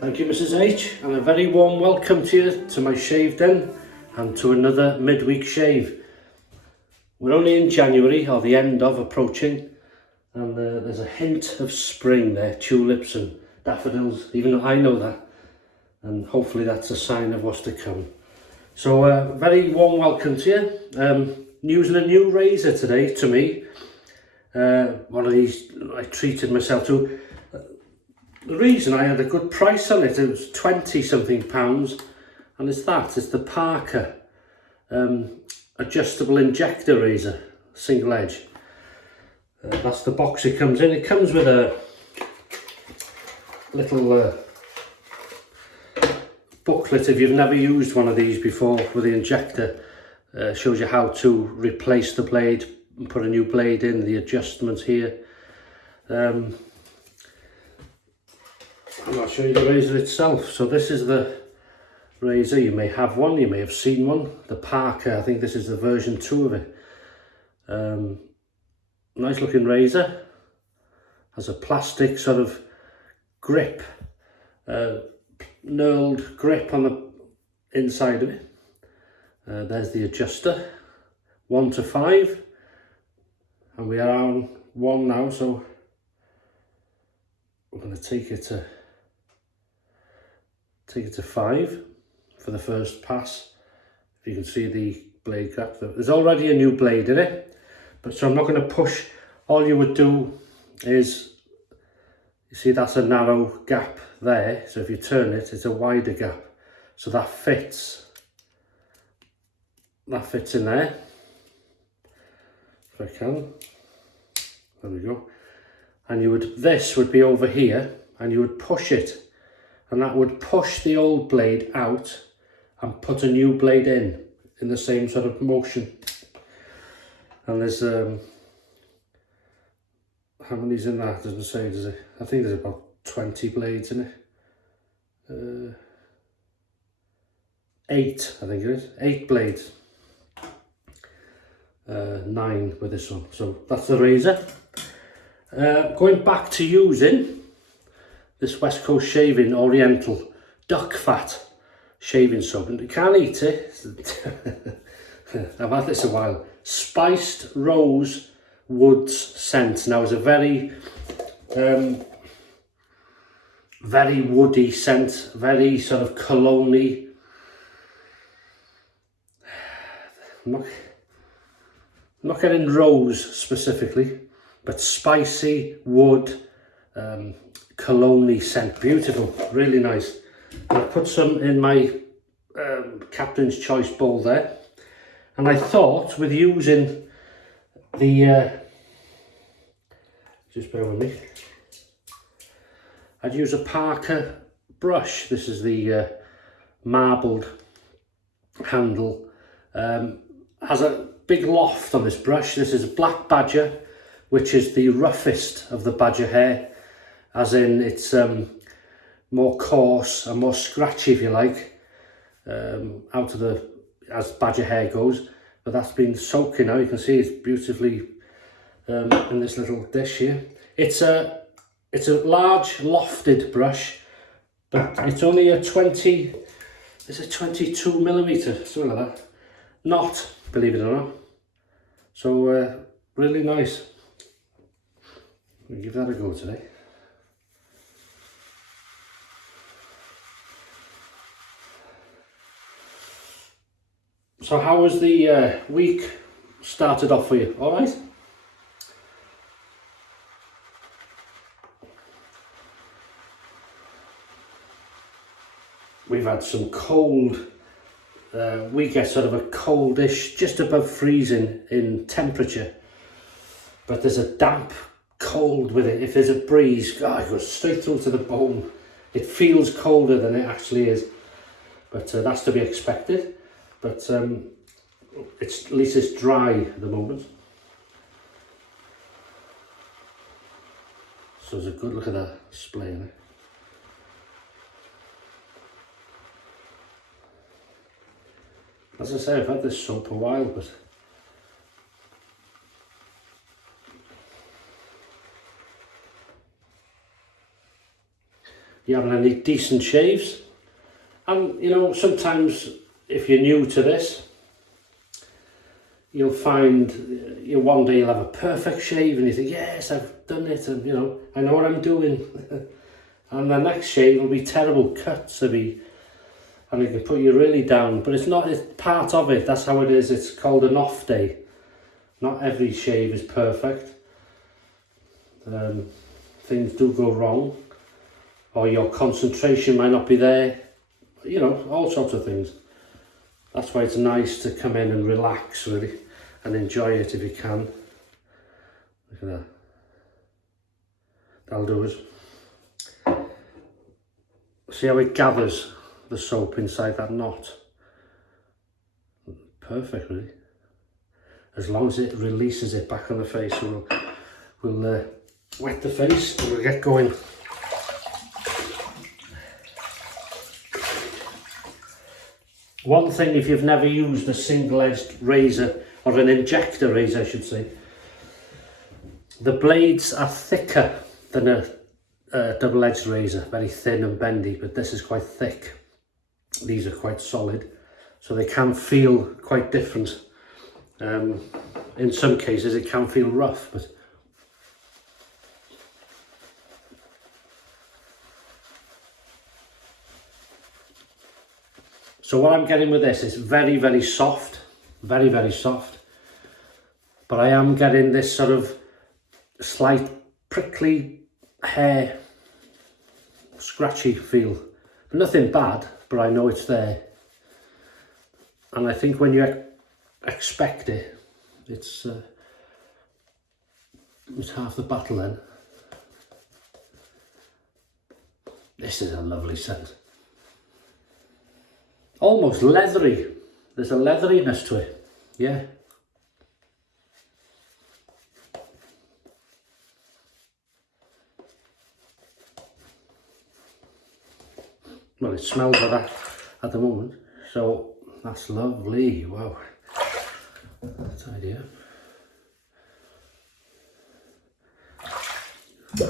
Thank you, Mrs. H, and a very warm welcome to you to my shave den and to another midweek shave. We're only in January, or the end of approaching, and there's a hint of spring there, tulips and daffodils, even though I know that, and hopefully that's a sign of what's to come. So very warm welcome to you. Using a new razor today to me. One of these I treated myself to. The reason I had a good price on it, it was 20 something pounds, and it's the Parker adjustable injector razor, single edge. That's the box it comes in. It comes with a little booklet if you've never used one of these before with the injector. Shows you how to replace the blade and put a new blade in, the adjustments here. I'll show you the razor itself. So this is the razor. You may have one, you may have seen one. The Parker, I think this is the version 2 of it. Nice looking razor. Has a plastic sort of grip, knurled grip on the inside of it. There's the adjuster, 1 to 5, and we are on 1 now, so we're going to take it to 5 for the first pass. If you can see the blade gap, there's already a new blade in it, but so I'm not going to push. All you would do is, you see that's a narrow gap there, so if you turn it, it's a wider gap, so that fits in there. If I can, there we go. And this would be over here, and you would push it, and that would push the old blade out and put a new blade in the same sort of motion. And there's how many's in that? Doesn't say, does it? I think there's about 20 blades in it. 8, I think it is. 8 blades. 9 with this one. So that's the razor. Going back to using this West Coast Shaving Oriental duck fat shaving soap, and you can't eat it. I've had this a while. Spiced rose woods scent. Now it's a very very woody scent, very sort of Cologne-y. I'm not getting rose specifically, but spicy wood, Cologne-y scent. Beautiful, really nice. And I've put some in my Captain's Choice bowl there, and I thought with using the just bear with me, I'd use a Parker brush. This is the marbled handle. Has a big loft on this brush. This is Black Badger, which is the roughest of the badger hair, as in it's more coarse and more scratchy, if you like, out of the, as badger hair goes. But that's been soaking now. You can see it's beautifully in this little dish here. It's a large lofted brush, but it's only a 22 millimeter, something like that. Not, believe it or not. So really nice. We'll give that a go today. So how was the week started off for you? All right? We've had some cold, we get sort of a coldish, just above freezing in temperature, but there's a damp cold with it. If there's a breeze, God, it goes straight through to the bone. It feels colder than it actually is, but that's to be expected. But it's, at least it's dry at the moment. So there's a good look at that splay in it. As I say, I've had this soap a while, but you're having any decent shaves. And you know, sometimes if you're new to this, you'll find one day you'll have a perfect shave and you think, yes, I've done it, and you know, I know what I'm doing. And the next shave will be terrible cuts, and it can put you really down. But it's not, it's part of it, that's how it is. It's called an off day. Not every shave is perfect. Things do go wrong, or your concentration might not be there, you know, all sorts of things. That's why it's nice to come in and relax, really, and enjoy it if you can. Look at that. That'll do us. See how it gathers the soap inside that knot? Perfect, really. As long as it releases it back on the face, we'll wet the face and we'll get going. One thing, if you've never used a single-edged razor, or an injector razor I should say, the blades are thicker than a double-edged razor, very thin and bendy, but this is quite thick. These are quite solid, so they can feel quite different. In some cases it can feel rough, but so what I'm getting with this is very, very soft, very, very soft. But I am getting this sort of slight prickly hair, scratchy feel. Nothing bad, but I know it's there. And I think when you expect it, it's half the battle then. This is a lovely scent. Almost leathery. There's a leatheriness to it, yeah. Well, it smells like that at the moment, so that's lovely. Wow, that's ideal.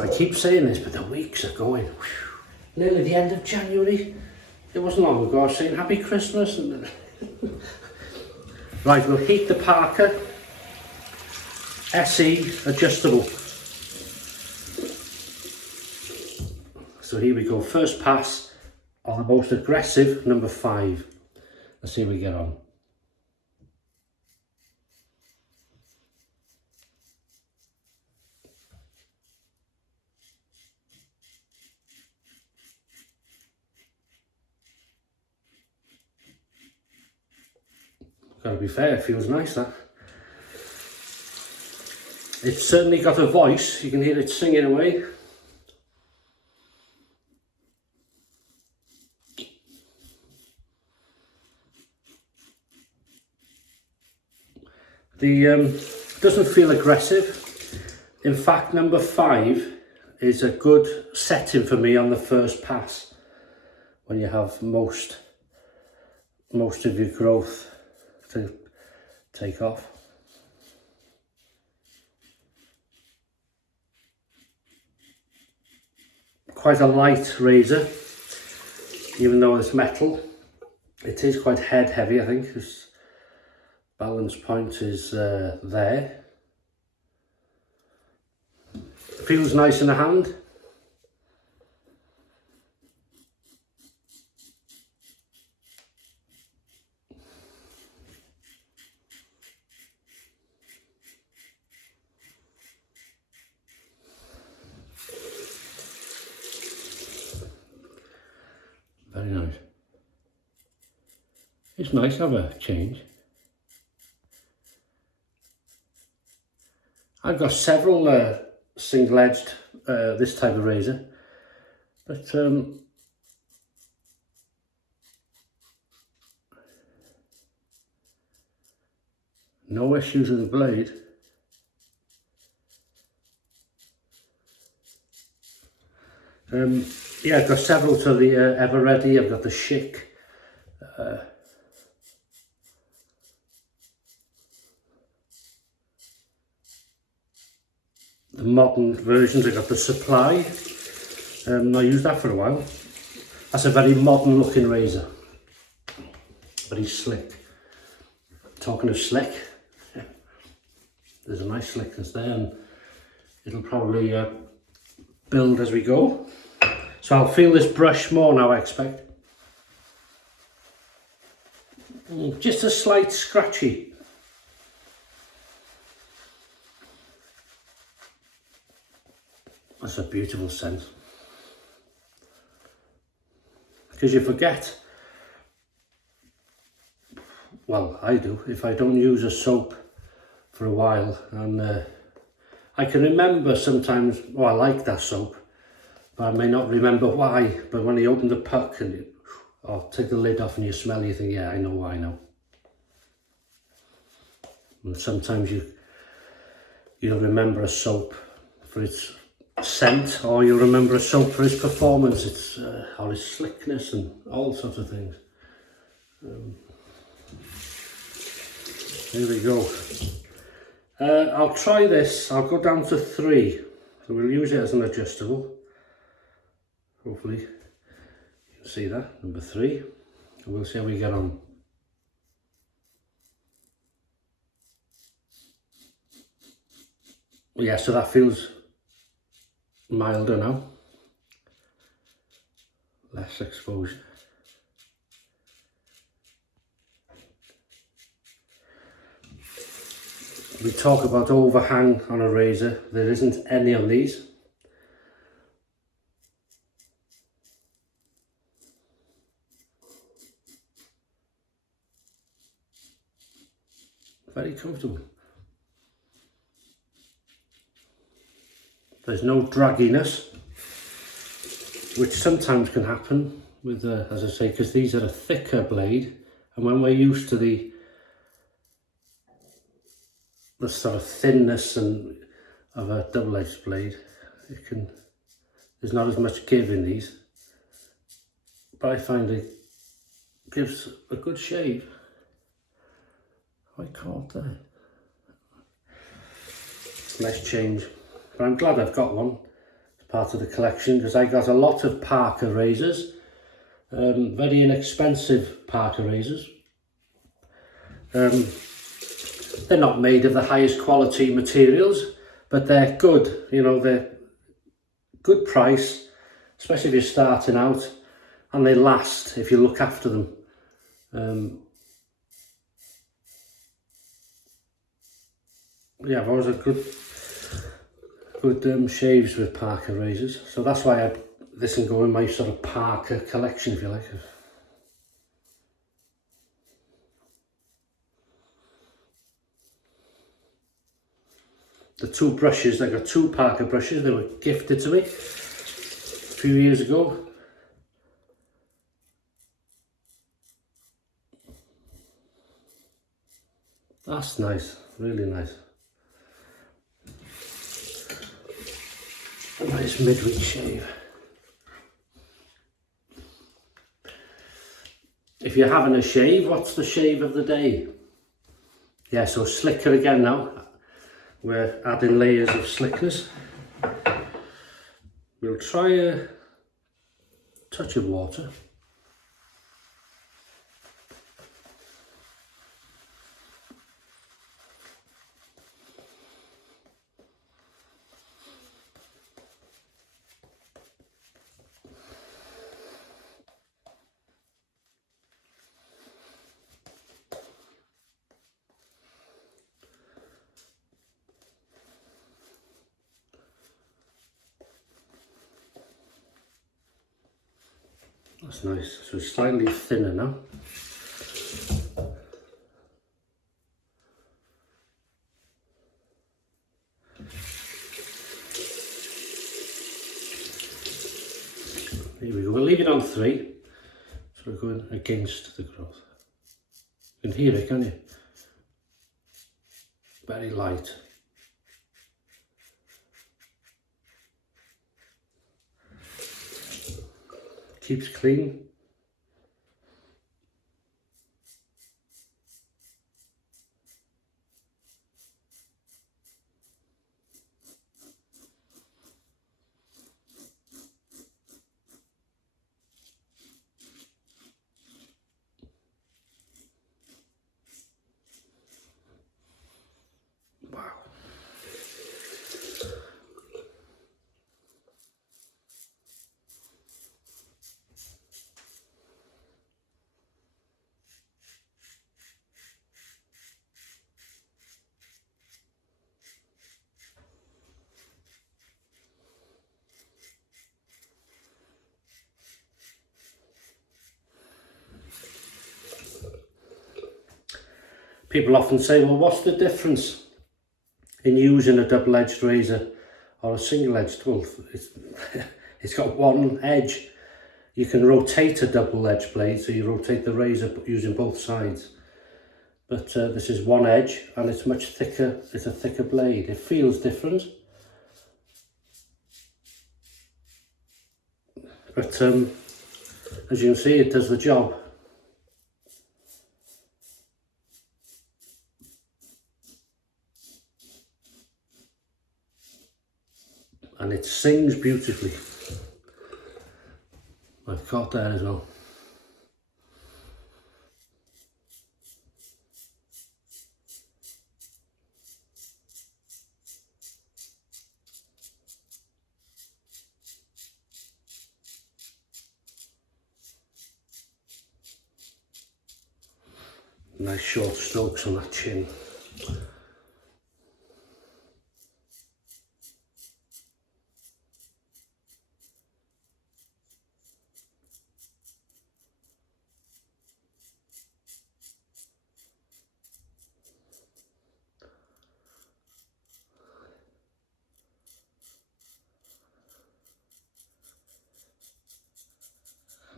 I keep saying this, but the weeks are going. Whew. Nearly the end of January. It wasn't long ago I was saying Happy Christmas. And right, we'll heat the Parker SE adjustable. So here we go, first pass on the most aggressive, number 5. Let's see how we get on. Gotta be fair, it feels nice, that. It's certainly got a voice, you can hear it singing away. Doesn't feel aggressive. In fact, number 5 is a good setting for me on the first pass, when you have most of your growth to take off. Quite a light razor, even though it's metal. It is quite head heavy, I think. This balance point is there. Feels nice in the hand. Very nice. It's nice to have a change. I've got several single-edged this type of razor, but no issues with the blade. Yeah, I've got several to the Ever Ready. I've got the Chic. The modern versions, I've got the Supply. I used that for a while. That's a very modern looking razor. Very slick. Talking of slick, there's a nice slickness there, and it'll probably build as we go. So I'll feel this brush more now, I expect. Just a slight scratchy. That's a beautiful scent. Because you forget, well, I do, if I don't use a soap for a while, and I can remember sometimes, oh, I like that soap, but I may not remember why. But when you open the puck and take the lid off and you smell, you think, yeah, I know why now. And sometimes you don't remember a soap for its scent, or you'll remember a soap for its performance, or its slickness and all sorts of things. Here we go. I'll try this. I'll go down to 3. So we'll use it as an adjustable. Hopefully you can see that, number 3. And we'll see how we get on. Yeah, so that feels milder now. Less exposure. We talk about overhang on a razor. There isn't any on these. Very comfortable. There's no dragginess, which sometimes can happen with, as I say, because these are a thicker blade, and when we're used to the sort of thinness and of a double-edged blade, there's not as much give in these, but I find it gives a good shave. I can't there. Nice change. But I'm glad I've got one as part of the collection, because I got a lot of Parker razors, very inexpensive Parker razors. They're not made of the highest quality materials, but they're good. You know, they're good price, especially if you're starting out, and they last if you look after them. Yeah, I've always had good shaves with Parker razors, so that's why this can go in my sort of Parker collection, if you like. The 2 brushes, I got 2 Parker brushes. They were gifted to me a few years ago. That's nice, really nice. A nice midweek shave. If you're having a shave, what's the shave of the day? Yeah, so slicker again now. We're adding layers of slickness. We'll try a touch of water. That's nice. So it's slightly thinner now. Here we go. We'll leave it on 3. So we're going against the growth. You can hear it, can't you? Very light. Keeps clean. Wow. People often say, well, what's the difference in using a double-edged razor or a single-edged? Well, it's got one edge. You can rotate a double-edged blade, so you rotate the razor using both sides. But this is one edge, and it's much thicker. It's a thicker blade. It feels different. But as you can see, it does the job. And it sings beautifully. I've got there as well. Nice short strokes on that chin.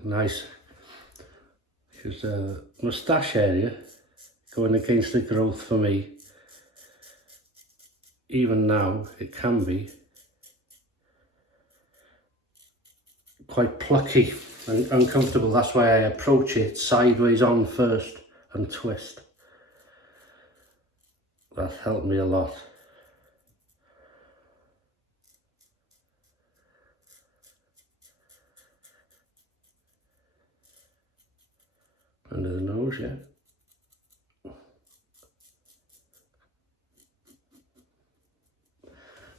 Nice. Because moustache area going against the growth for me, even now it can be quite plucky and uncomfortable. That's why I approach it sideways on first and twist. That helped me a lot. Under the nose, yeah.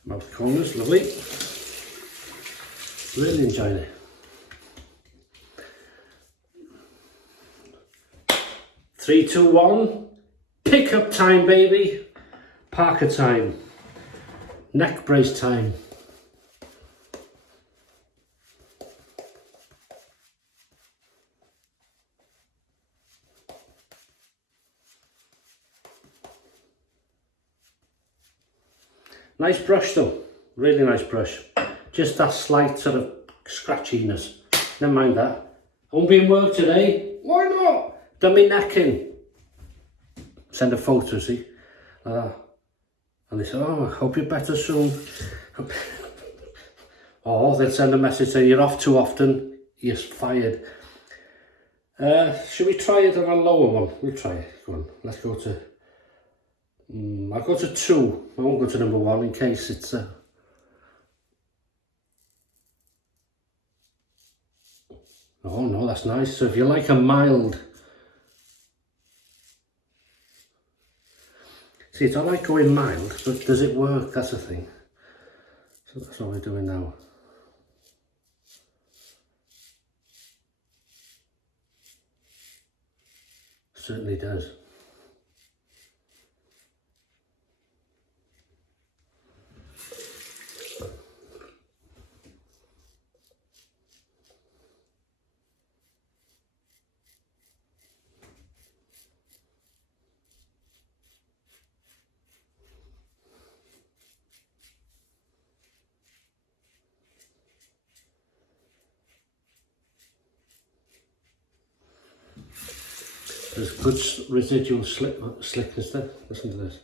Mouth corners, lovely. Really enjoying it. 3, 2, 1. Pickup time, baby. Parker time. Neck brace time. Nice brush though, really nice brush. Just that slight sort of scratchiness. Never mind that. I won't be in work today. Why not? Done me neck in. Send a photo, see? And they say, oh, I hope you're better soon. Or they'll send a message saying you're off too often, you're fired. Should we try it on a lower one? We'll try it. Go on, let's go to... I'll go to 2. I won't go to number 1 in case it's... Oh no, that's nice. So if you like a mild... See, it's not like going mild, but does it work? That's the thing. So that's what we're doing now. Certainly does. There's good residual slickness there. Listen to this.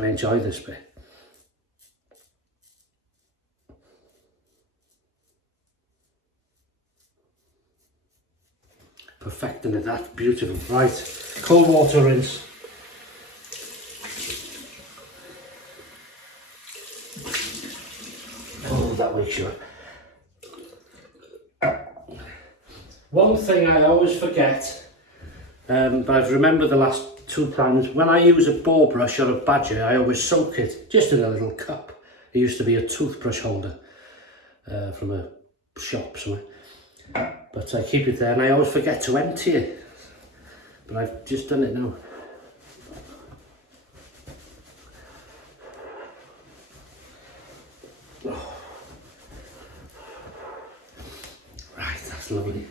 I enjoy this bit. Perfecting it, that's beautiful. Right, cold water rinse. Oh, that wakes you up. One thing I always forget, but I've remembered the last 2 times, when I use a boar brush or a badger, I always soak it just in a little cup. It used to be a toothbrush holder from a shop somewhere. But I keep it there and I always forget to empty it. But I've just done it now. Oh. Right, that's lovely.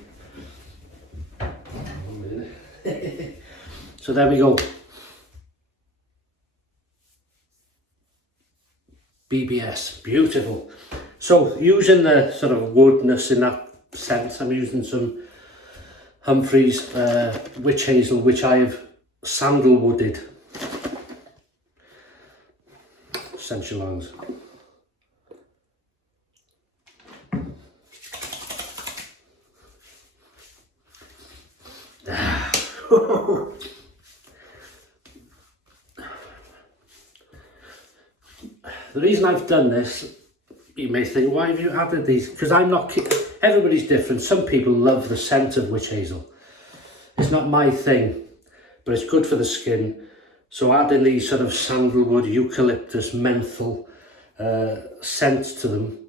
So there we go. BBS, beautiful. So using the sort of woodness in that scent, I'm using some Humphrey's witch hazel, which I have sandalwooded. Essential oils. The reason I've done this, you may think, why have you added these? Because I'm not, everybody's different. Some people love the scent of witch hazel. It's not my thing, but it's good for the skin. So adding these sort of sandalwood, eucalyptus, menthol scents to them.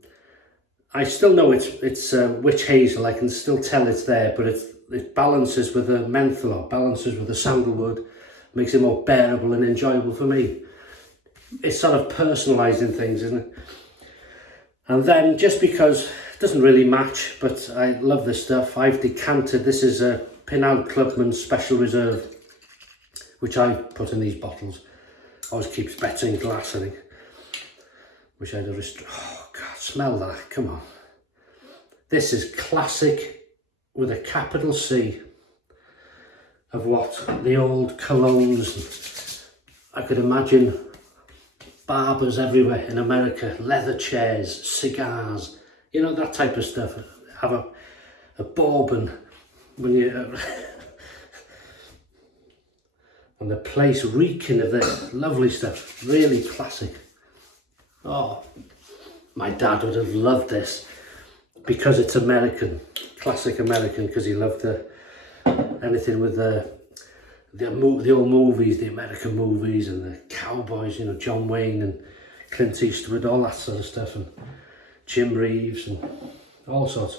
I still know it's witch hazel, I can still tell it's there, but it balances with the menthol, or balances with the sandalwood, makes it more bearable and enjoyable for me. It's sort of personalising things, isn't it? And then, just because it doesn't really match, but I love this stuff, I've decanted, this is a Pinaud Clubman Special Reserve, which I put in these bottles. Always keeps better in glass, I think. Wish I had a oh God, smell that, come on. This is classic with a capital C of what the old colognes, I could imagine barbers everywhere in America, leather chairs, cigars, you know, that type of stuff. Have a bourbon when you and the place reeking of this lovely stuff, really classic. Oh, my dad would have loved this because it's American, classic American, because he loved anything with the old movies, the American movies, and the cowboys, you know, John Wayne and Clint Eastwood, all that sort of stuff, and Jim Reeves and all sorts.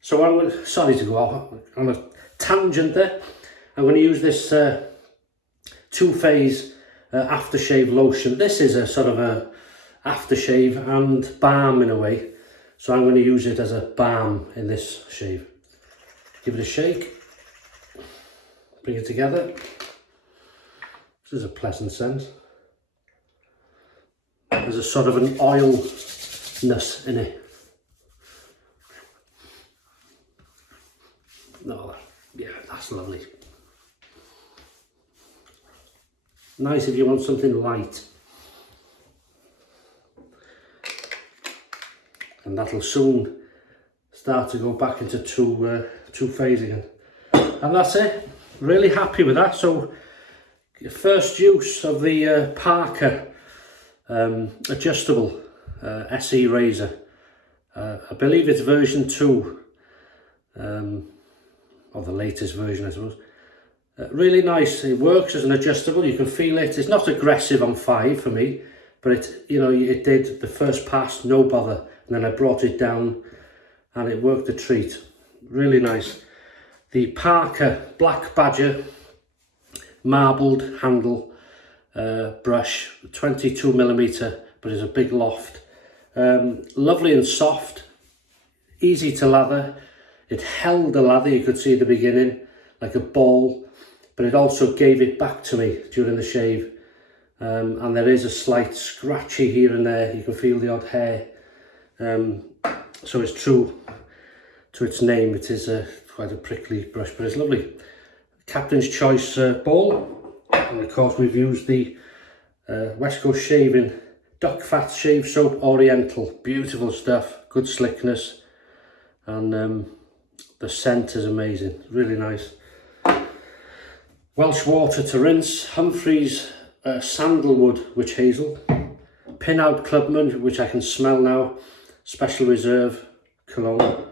So I'm sorry to go off on a tangent there. I'm going to use this two-phase aftershave lotion. This is a sort of a aftershave and balm in a way, so I'm going to use it as a balm in this shave. Give it a shake. Bring it together. This is a pleasant scent. There's a sort of an oilness in it. Oh, yeah, that's lovely. Nice if you want something light. And that'll soon start to go back into two-phase again. And that's it. Really happy with that. So first use of the Parker adjustable SE razor. I believe it's version 2, or the latest version, I suppose. Really nice. It works as an adjustable. You can feel it. It's not aggressive on 5 for me, but it did the first pass, no bother, and then I brought it down and it worked a treat. Really nice. The Parker Black Badger marbled handle brush, 22mm, but it's a big loft. Lovely and soft, easy to lather. It held the lather, you could see at the beginning, like a ball, but it also gave it back to me during the shave. And there is a slight scratchy here and there, you can feel the odd hair. So it's true to its name, it is quite a prickly brush, but it's lovely. Captain's Choice ball, and of course we've used the West Coast Shaving Duck Fat Shave Soap Oriental. Beautiful stuff, good slickness, and the scent is amazing, really nice. Welsh water to rinse. Humphrey's sandalwood witch hazel. Pinaud Clubman, which I can smell now. Special Reserve Cologne.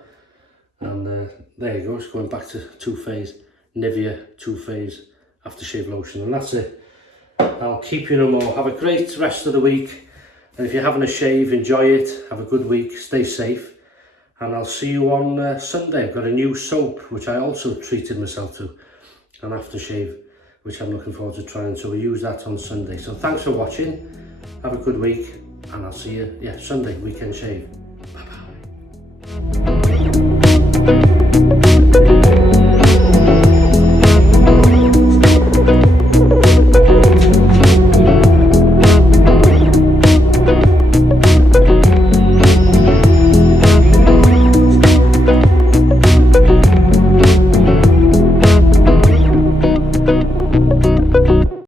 And there you go, it's going back to two-phase. Nivea two-phase aftershave lotion. And that's it. I'll keep you no more. Have a great rest of the week. And if you're having a shave, enjoy it. Have a good week. Stay safe. And I'll see you on Sunday. I've got a new soap, which I also treated myself to. An aftershave, which I'm looking forward to trying. So we'll use that on Sunday. So thanks for watching. Have a good week. And I'll see you, Sunday, weekend shave. Bye-bye.